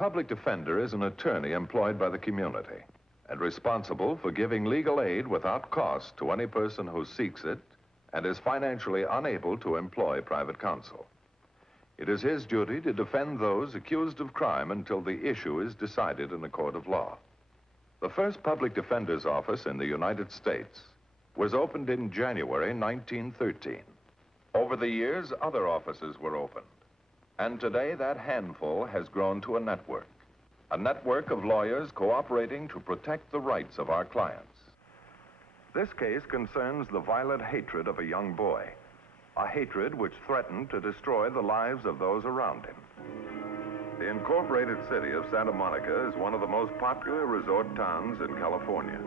public defender is an attorney employed by the community and responsible for giving legal aid without cost to any person who seeks it and is financially unable to employ private counsel. It is his duty to defend those accused of crime until the issue is decided in a court of law. The first public defender's office in the United States was opened in January 1913. Over the years, other offices were opened. And today, that handful has grown to a network of lawyers cooperating to protect the rights of our clients. This case concerns the violent hatred of a young boy, a hatred which threatened to destroy the lives of those around him. The incorporated city of Santa Monica is one of the most popular resort towns in California.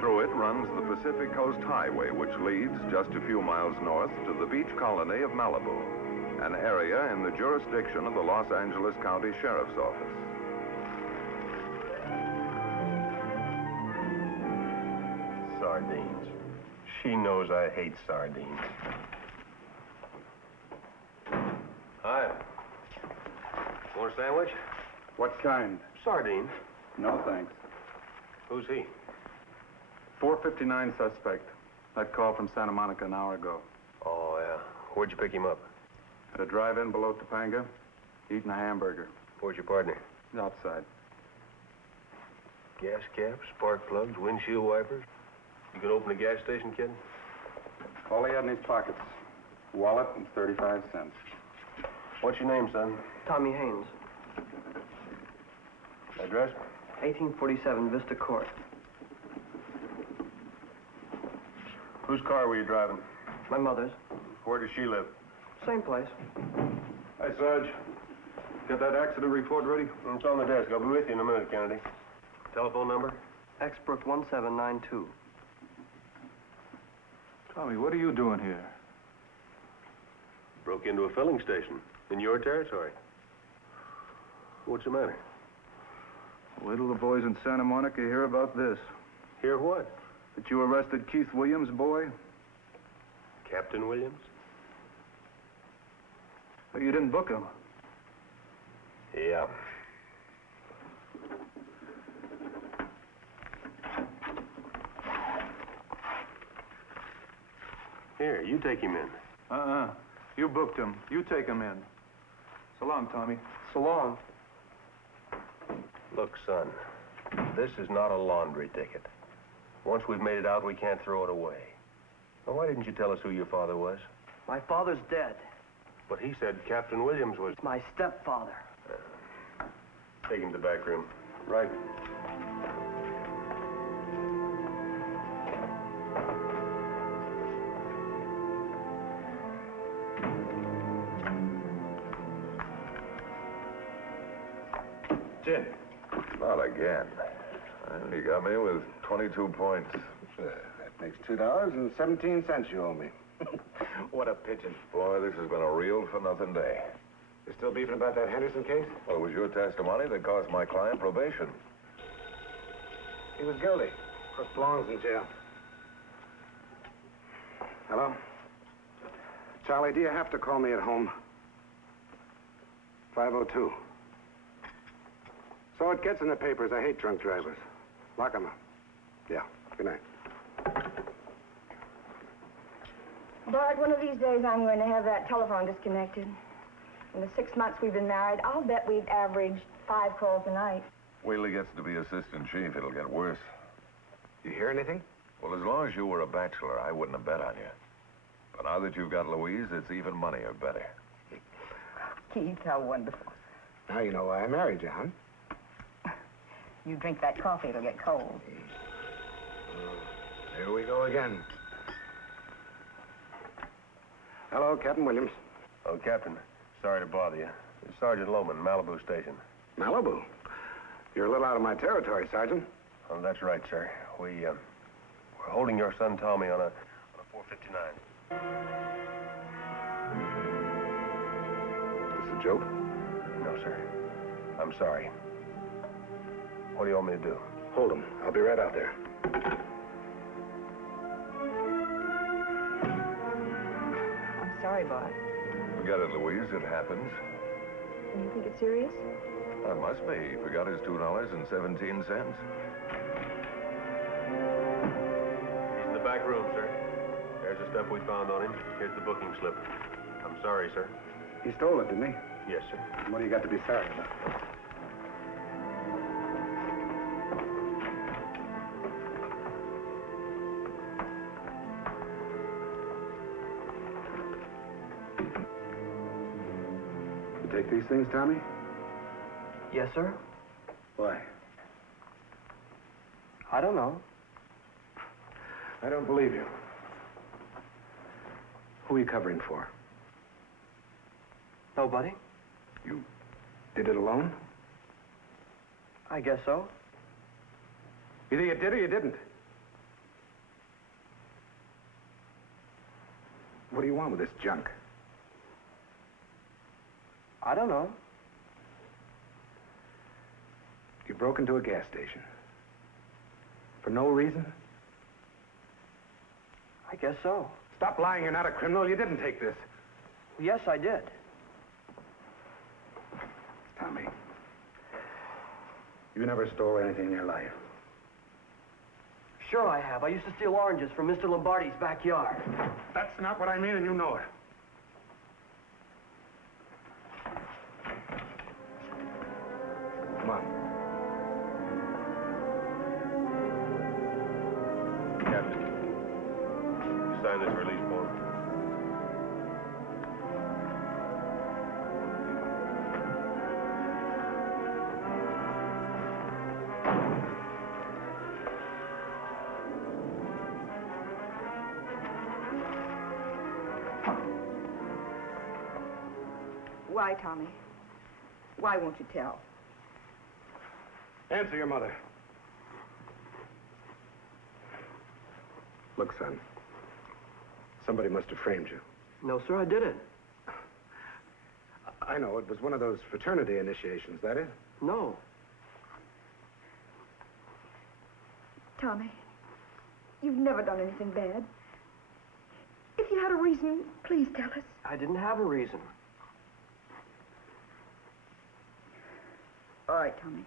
Through it runs the Pacific Coast Highway, which leads just a few miles north to the beach colony of Malibu, an area in the jurisdiction of the Los Angeles County Sheriff's Office. Sardines. She knows I hate sardines. Hi. Want a sandwich? What kind? Sardines. No, thanks. Who's he? 459 suspect. That call from Santa Monica an hour ago. Oh, yeah. Where'd you pick him up? At a drive-in below Topanga, eating a hamburger. Where's your partner? Outside. Gas caps, spark plugs, windshield wipers. You can open a gas station, kid? All he had in his pockets. Wallet and 35 cents. What's your name, son? Tommy Haynes, Address? 1847 Vista Court. Whose car were you driving? My mother's. Where does she live? Same place. Hi, Sarge. Got that accident report ready? It's on the desk. I'll be with you in a minute, Kennedy. Telephone number? Exbrook 1792. Tommy, what are you doing here? Broke into a filling station in your territory. What's the matter? Wait till the boys in Santa Monica hear about this. Hear what? That you arrested Keith Williams, boy? Captain Williams? Well, you didn't book him. Yeah. Here, you take him in. You booked him. You take him in. So long, Tommy. So long. Look, son, this is not a laundry ticket. Once we've made it out, we can't throw it away. Now, why didn't you tell us who your father was? My father's dead. But he said Captain Williams was... My stepfather. Take him to the back room. Right. Gin. Not again. You got me with 22 points. That makes $2.17 you owe me. What a pigeon. Boy, this has been a real-for-nothing day. You still beefing about that Henderson case? Well, it was your testimony that cost my client probation. He was guilty. Crook belongs in jail. Hello? Charlie, do you have to call me at home? 502. So it gets in the papers. I hate drunk drivers. Lock 'em up. Yeah. Good night. Bart, one of these days I'm going to have that telephone disconnected. In the 6 months we've been married, I'll bet we've averaged 5 calls a night. Wait till he gets to be assistant chief, it'll get worse. You hear anything? Well, as long as you were a bachelor, I wouldn't have bet on you. But now that you've got Louise, it's even money or better. Keith, how wonderful. Now you know why I married you, huh? You drink that coffee, it'll get cold. Here we go again. Hello, Captain Williams. Oh, Captain, sorry to bother you. It's Sergeant Loman, Malibu Station. Malibu? You're a little out of my territory, Sergeant. Oh, that's right, sir. We're holding your son Tommy on a 459. This a joke? No, sir. I'm sorry. What do you want me to do? Hold him. I'll be right out there. I'm sorry, Bart. Forget it, Louise. It happens. You think it's serious? That must be. He forgot his $2.17. He's in the back room, sir. There's the stuff we found on him. Here's the booking slip. I'm sorry, sir. He stole it, didn't he? Yes, sir. What do you got to be sorry about? You take these things, Tommy? Yes, sir? Why? I don't know. I don't believe you. Who are you covering for? Nobody? You did it alone? I guess so. Either you did or you didn't. What do you want with this junk? I don't know. You broke into a gas station. For no reason? I guess so. Stop lying, you're not a criminal. You didn't take this. Yes, I did. Tommy, you never stole anything in your life. Sure I have. I used to steal oranges from Mr. Lombardi's backyard. That's not what I mean, and you know it. Come on. Captain, you sign this release form. Why, Tommy? Why won't you tell? Answer your mother. Look, son. Somebody must have framed you. No, sir, I didn't. I know, it was one of those fraternity initiations, that it? No. Tommy, you've never done anything bad. If you had a reason, please tell us. I didn't have a reason. All right, Tommy.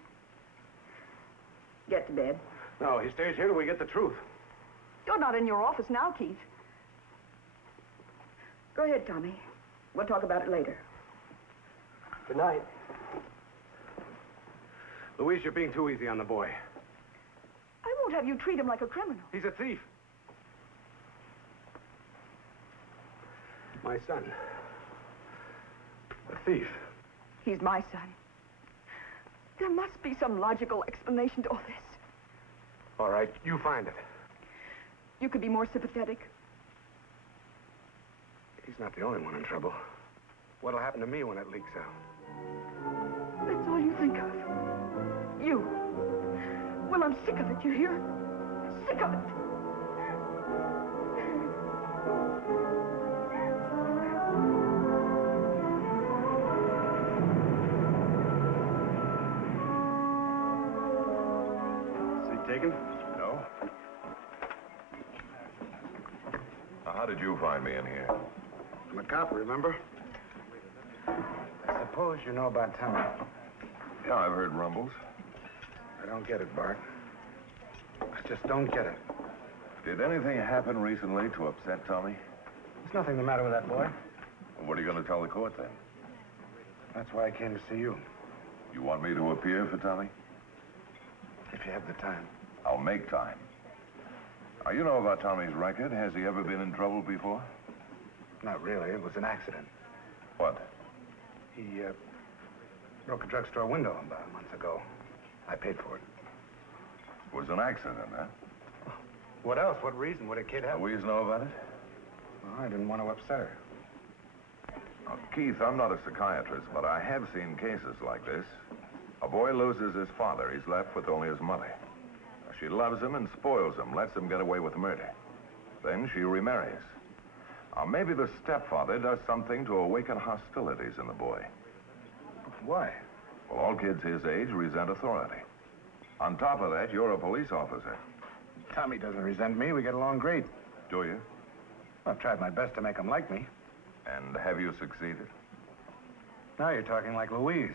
Get to bed. No, he stays here till we get the truth. You're not in your office now, Keith. Go ahead, Tommy. We'll talk about it later. Good night. Louise, you're being too easy on the boy. I won't have you treat him like a criminal. He's a thief. My son. A thief. He's my son. There must be some logical explanation to all this. All right, you find it. You could be more sympathetic. He's not the only one in trouble. What'll happen to me when it leaks out? That's all you think of. You. Well, I'm sick of it, you hear? Sick of it. Taken? No. Now, how did you find me in here? I'm a cop, remember? I suppose you know about Tommy. Yeah, I've heard rumbles. I don't get it, Bart. I just don't get it. Did anything happen recently to upset Tommy? There's nothing the matter with that boy. Well, what are you going to tell the court then? That's why I came to see you, You want me to appear for Tommy? if you have the time. I'll make time. Now, you know about Tommy's record. Has he ever been in trouble before? Not really. It was an accident. What? He broke a drugstore window about a month ago. I paid for it. It was an accident, huh? What else? What reason would a kid have? Louise know about it? Well, I didn't want to upset her. Now, Keith, I'm not a psychiatrist, but I have seen cases like this. A boy loses his father. He's left with only his mother. She loves him and spoils him, lets him get away with murder. Then she remarries. Now, maybe the stepfather does something to awaken hostilities in the boy. Why? Well, all kids his age resent authority. On top of that, you're a police officer. Tommy doesn't resent me. We get along great. Do you? I've tried my best to make him like me. And have you succeeded? Now you're talking like Louise.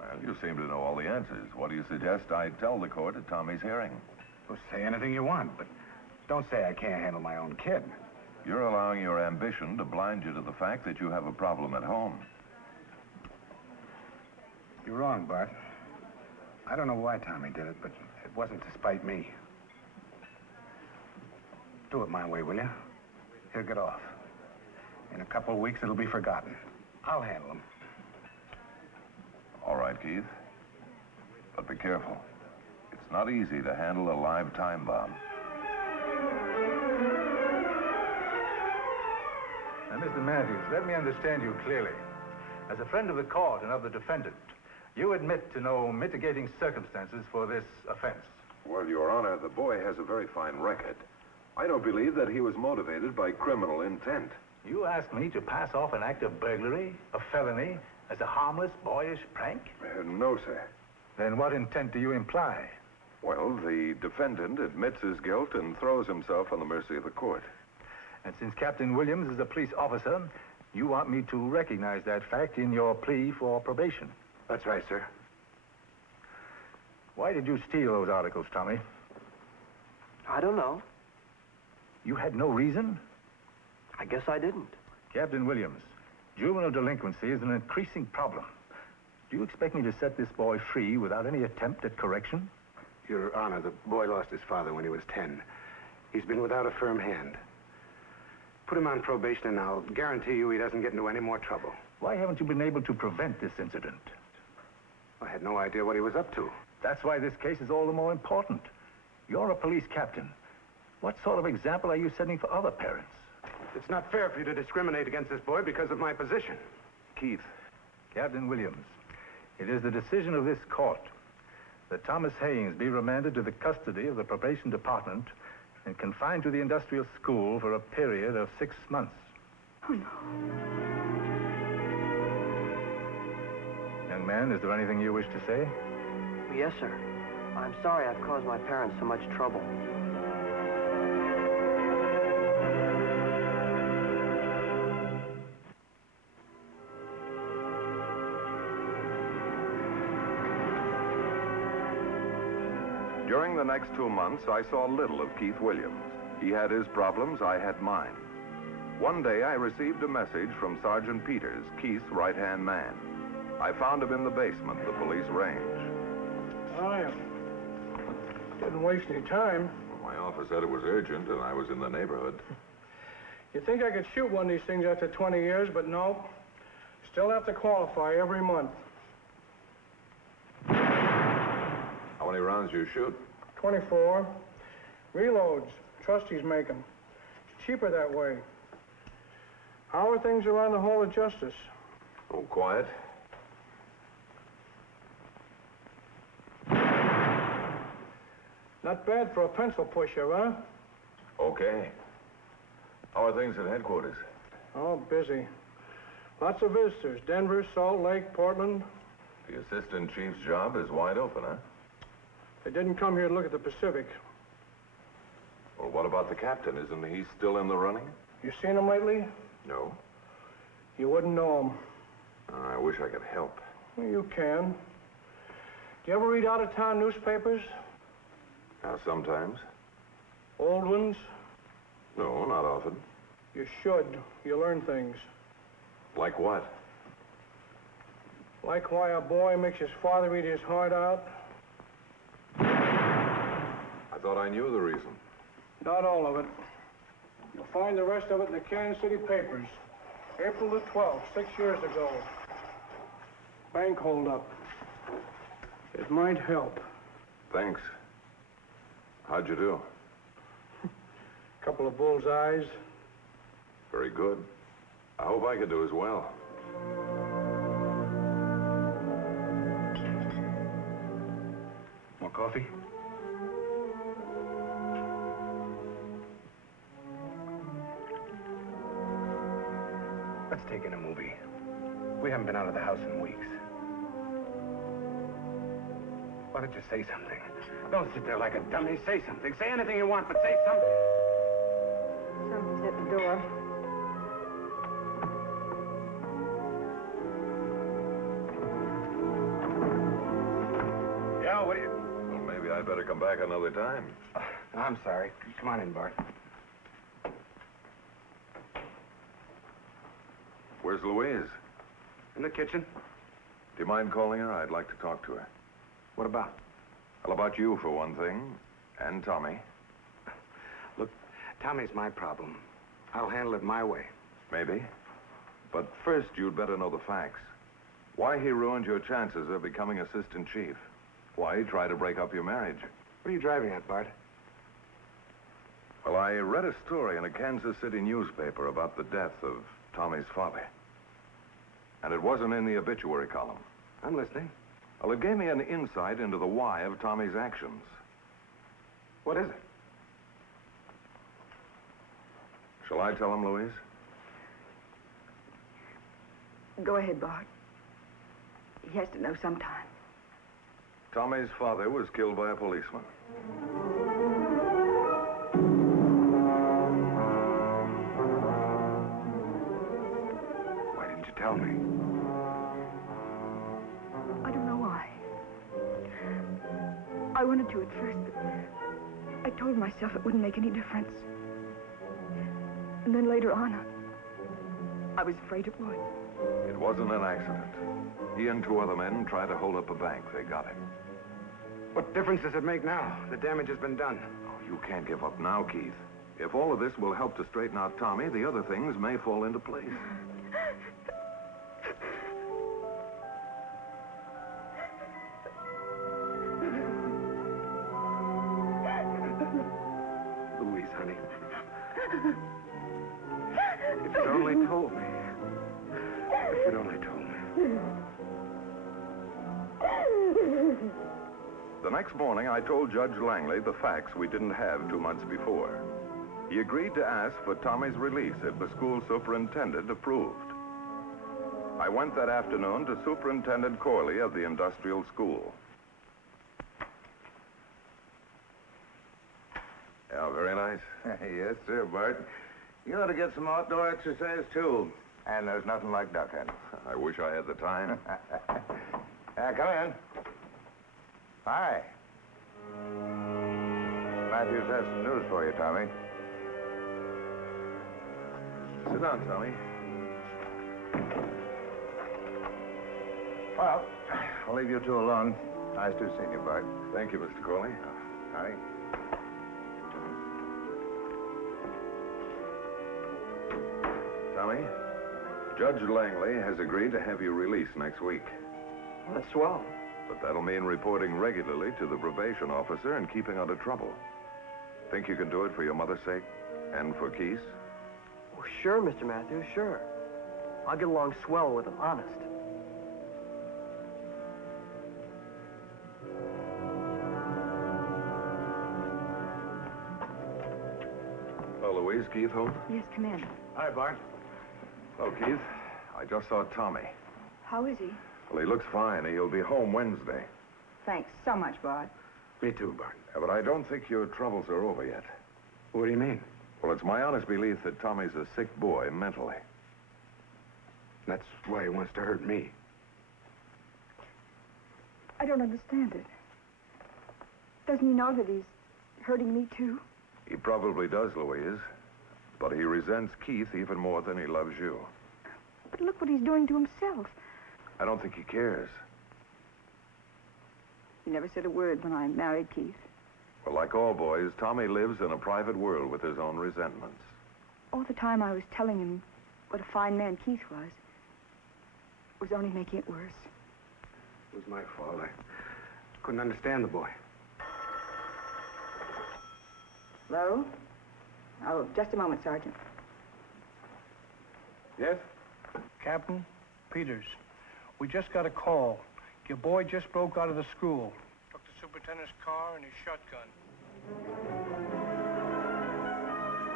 Well, you seem to know all the answers. What do you suggest I tell the court at Tommy's hearing? Well, say anything you want, but don't say I can't handle my own kid. You're allowing your ambition to blind you to the fact that you have a problem at home. You're wrong, Bart. I don't know why Tommy did it, but it wasn't to spite me. Do it my way, will you? He'll get off. In a couple of weeks, it'll be forgotten. I'll handle him. All right, Keith. But be careful. It's not easy to handle a live time bomb. Now, Mr. Matthews, let me understand you clearly. As a friend of the court and of the defendant, you admit to no mitigating circumstances for this offense. Well, Your Honor, the boy has a very fine record. I don't believe that he was motivated by criminal intent. You ask me to pass off an act of burglary, a felony, as a harmless, boyish prank? No, sir. Then what intent do you imply? Well, the defendant admits his guilt and throws himself on the mercy of the court. And since Captain Williams is a police officer, you want me to recognize that fact in your plea for probation. That's right, sir. Why did you steal those articles, Tommy? I don't know. You had no reason? I guess I didn't. Captain Williams, juvenile delinquency is an increasing problem. Do you expect me to set this boy free without any attempt at correction? Your Honor, the boy lost his father when he was 10. He's been without a firm hand. Put him on probation and I'll guarantee you he doesn't get into any more trouble. Why haven't you been able to prevent this incident? I had no idea what he was up to. That's why this case is all the more important. You're a police captain. What sort of example are you setting for other parents? It's not fair for you to discriminate against this boy because of my position. Keith. Captain Williams, it is the decision of this court that Thomas Haynes be remanded to the custody of the probation department and confined to the industrial school for a period of 6 months. Oh, no. Young man, is there anything you wish to say? Yes, sir. I'm sorry I've caused my parents so much trouble. During the next 2 months, I saw little of Keith Williams. He had his problems, I had mine. One day, I received a message from Sergeant Peters, Keith's right-hand man. I found him in the basement, the police range. I didn't waste any time. Well, my office said it was urgent, and I was in the neighborhood. You'd think I could shoot one of these things after 20 years, but no. Still have to qualify every month. How many rounds you shoot? 24. Reloads. Trustees make them. It's cheaper that way. How are things around the Hall of Justice? Oh, quiet. Not bad for a pencil pusher, huh? Okay. How are things at headquarters? Oh, busy. Lots of visitors. Denver, Salt Lake, Portland. The assistant chief's job is wide open, huh? They didn't come here to look at the Pacific. Well, what about the captain? Isn't he still in the running? You seen him lately? No. You wouldn't know him. I wish I could help. Well, you can. Do you ever read out-of-town newspapers? Sometimes. Old ones? No, not often. You should. You learn things. Like what? Like why a boy makes his father eat his heart out? I thought I knew the reason. Not all of it. You'll find the rest of it in the Kansas City papers. April the 12th, 6 years ago. Bank holdup. It might help. Thanks. How'd you do? Couple of bullseyes. Very good. I hope I could do as well. More coffee? Let's take in a movie. We haven't been out of the house in weeks. Why don't you say something? Don't sit there like a dummy. Say something. Say anything you want, but say something. Somebody's at the door. Joe, what do you... Well, maybe I'd better come back another time. I'm sorry. Come on in, Bart. Where's Louise? In the kitchen. Do you mind calling her? I'd like to talk to her. What about? Well, about you, for one thing, and Tommy. Look, Tommy's my problem. I'll handle it my way. Maybe. But first, you'd better know the facts. Why he ruined your chances of becoming assistant chief. Why he tried to break up your marriage. What are you driving at, Bart? Well, I read a story in a Kansas City newspaper about the death of Tommy's father. And it wasn't in the obituary column. I'm listening. Well, it gave me an insight into the why of Tommy's actions. What is it? Shall I tell him, Louise? Go ahead, Bart. He has to know sometime. Tommy's father was killed by a policeman. Why didn't you tell me? I don't know why. I wanted to at first, but I told myself it wouldn't make any difference. And then later on, I was afraid it would. It wasn't an accident. He and two other men tried to hold up a bank. They got him. What difference does it make now? The damage has been done. Oh, you can't give up now, Keith. If all of this will help to straighten out Tommy, the other things may fall into place. Louise, honey. If you'd only told me. If you'd only told me. The next morning, I told Judge Langley the facts we didn't have 2 months before. He agreed to ask for Tommy's release if the school superintendent approved. I went that afternoon to Superintendent Corley of the industrial school. Yeah, very nice. Yes, sir, Bart. You ought to get some outdoor exercise, too. And there's nothing like duck hunting. I wish I had the time. Come in. Hi. Matthews has some news for you, Tommy. Sit down, Tommy. Well, I'll leave you two alone. Nice to see you, Bart. Thank you, Mr. Corley. Howdy. Tommy, Judge Langley has agreed to have you released next week. Well, that's swell. But that'll mean reporting regularly to the probation officer and keeping out of trouble. Think you can do it for your mother's sake and for Keith's? Well, sure, Mr. Matthews, sure. I'll get along swell with him, honest. Well, Louise, Keith home? Yes, come in. Hi, Bart. Oh, Keith, I just saw Tommy. How is he? Well, he looks fine. He'll be home Wednesday. Thanks so much, Bart. Me too, Bart. Yeah, but I don't think your troubles are over yet. What do you mean? Well, it's my honest belief that Tommy's a sick boy mentally. That's why he wants to hurt me. I don't understand it. Doesn't he know that he's hurting me, too? He probably does, Louise. But he resents Keith even more than he loves you. But look what he's doing to himself. I don't think he cares. He never said a word when I married Keith. Well, like all boys, Tommy lives in a private world with his own resentments. All the time I was telling him what a fine man Keith was only making it worse. It was my fault. I couldn't understand the boy. Hello? Oh, just a moment, Sergeant. Yes? Captain Peters, we just got a call. Your boy just broke out of the school. Took the superintendent's car and his shotgun.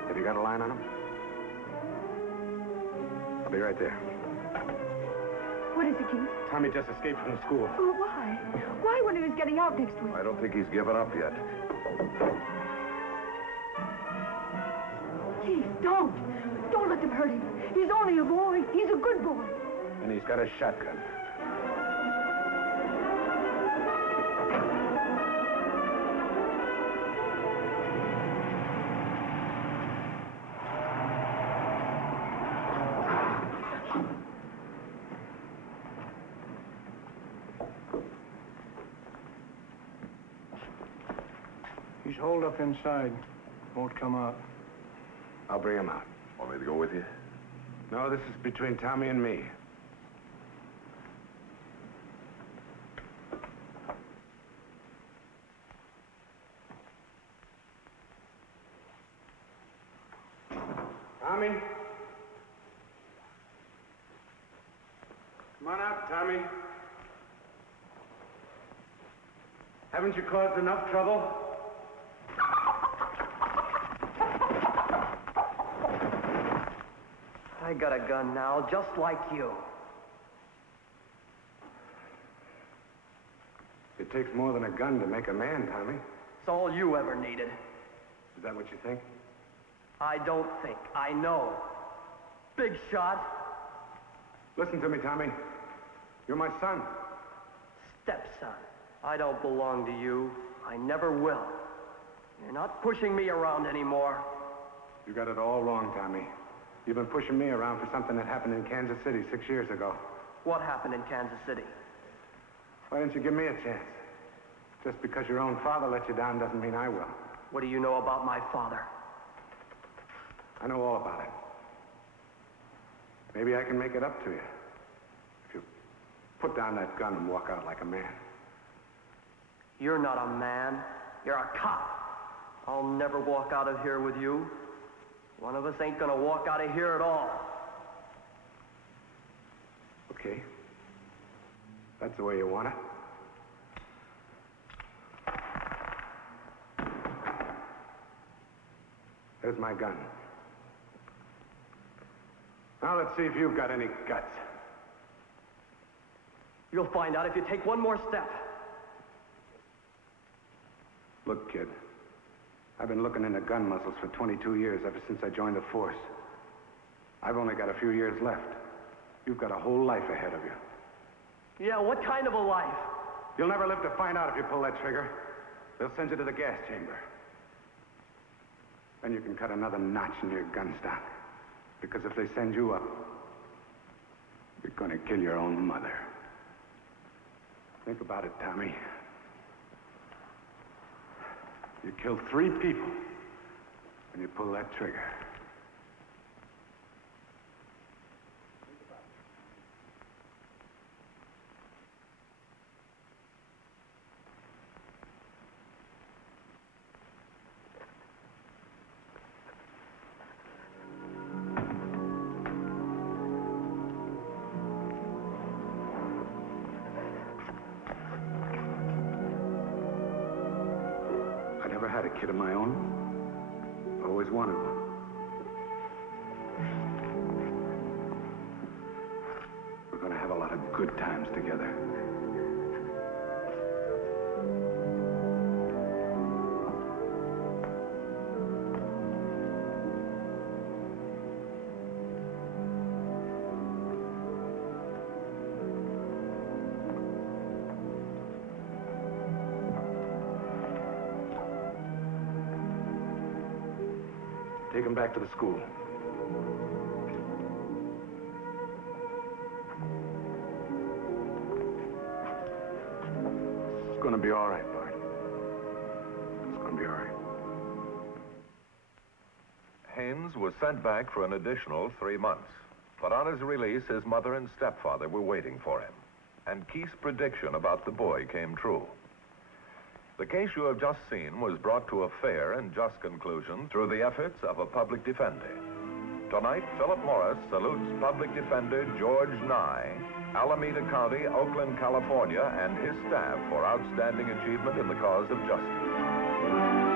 Have you got a line on him? I'll be right there. What is it, Keith? Tommy just escaped from the school. Oh, why? Why when he was getting out next week? I don't think he's given up yet. Keith, don't. Don't let them hurt him. He's only a boy. He's a good boy. And he's got a shotgun. He's holed up inside. Won't come out. I'll bring him out. Want me to go with you? No, this is between Tommy and me. Tommy? Come on out, Tommy. Haven't you caused enough trouble? I got a gun now, just like you. It takes more than a gun to make a man, Tommy. It's all you ever needed. Is that what you think? I don't think. I know. Big shot. Listen to me, Tommy. You're my son. Stepson. I don't belong to you. I never will. You're not pushing me around anymore. You got it all wrong, Tommy. You've been pushing me around for something that happened in Kansas City 6 years ago. What happened in Kansas City? Why didn't you give me a chance? Just because your own father let you down doesn't mean I will. What do you know about my father? I know all about it. Maybe I can make it up to you. If you put down that gun and walk out like a man. You're not a man. You're a cop. I'll never walk out of here with you. One of us ain't gonna walk out of here at all. Okay. That's the way you want it. There's my gun. Now let's see if you've got any guts. You'll find out if you take one more step. Look, kid. I've been looking into gun muzzles for 22 years, ever since I joined the force. I've only got a few years left. You've got a whole life ahead of you. Yeah, what kind of a life? You'll never live to find out if you pull that trigger. They'll send you to the gas chamber. Then you can cut another notch in your gun stock. Because if they send you up, you're gonna kill your own mother. Think about it, Tommy. You kill 3 people when you pull that trigger. I never had a kid of my own. Always wanted one. We're gonna have a lot of good times together. Take him back to the school. It's gonna be all right, Bart. It's gonna be all right. Haynes was sent back for an additional 3 months. But on his release, his mother and stepfather were waiting for him. And Keith's prediction about the boy came true. The case you have just seen was brought to a fair and just conclusion through the efforts of a public defender. Tonight, Philip Morris salutes Public Defender George Nye, Alameda County, Oakland, California, and his staff for outstanding achievement in the cause of justice.